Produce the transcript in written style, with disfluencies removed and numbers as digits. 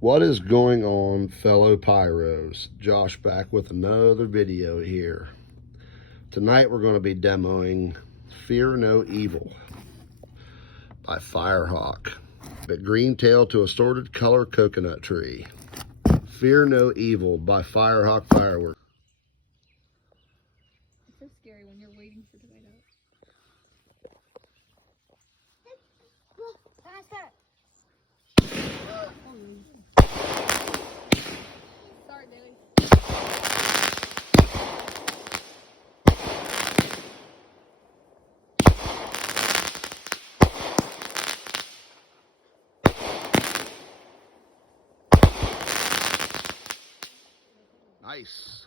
What is going on, fellow pyros? Josh back with another video here. Tonight we're going to be demoing Fear No Evil by Firehawk. The green tail to assorted color coconut tree. Fear No Evil by Firehawk Fireworks. It's so scary when you're waiting for the light out. Sorry, Bailey. Nice.